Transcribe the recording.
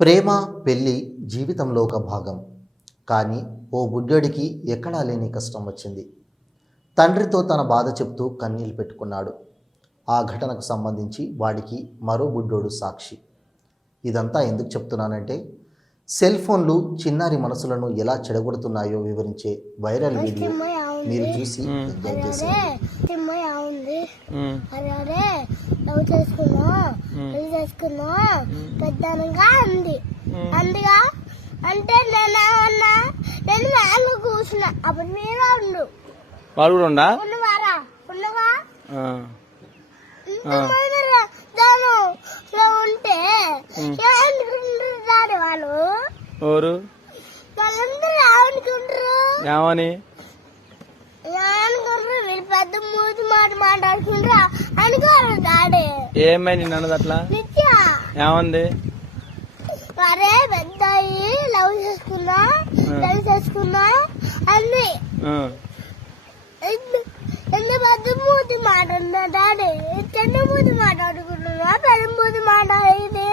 ప్రేమ పెళ్ళి జీవితంలో ఒక భాగం. కానీ ఓ బుడ్డోడికి ఎక్కడా లేని కష్టం వచ్చింది. తండ్రితో తన బాధ చెప్తూ కన్నీళ్లు పెట్టుకున్నాడు. ఆ ఘటనకు సంబంధించి వాడికి మరో బుడ్డోడు సాక్షి. ఇదంతా ఎందుకు చెప్తున్నానంటే, సెల్ ఫోన్లు చిన్నారి మనసులను ఎలా చెడగొడుతున్నాయో వివరించే వైరల్ వీడియో మీరు చూసి ఎంజాయ్ చేసేయండి. పెద్దగా ఉంది అందుగా అంటే నేను వాళ్ళు కూర్చున్నా అప్పుడు మీరు ఉండు వాళ్ళు కూడా ఉండా ఉన్నవారా ఉన్నవా ఆ. దానిలో ఉంటే ఏమనుకుంటారు వాళ్ళు ఎవరు వాళ్ళందరూ ఏమనుకుంటారు ఏమని ఏమనుకుంటారు వీళ్ళు పెద్ద మూతి మాట మాట్లాడుకుంటారు అనుకోరు డాడీ ఏమై నిన్ను అన్నది అట్లా నిత్య ఏమంది అరే పెద్ద లవ్ చేసుకున్నా అన్ని ఆ. ఎంత పెద్ద మూతి మాట ఉందా డాడీ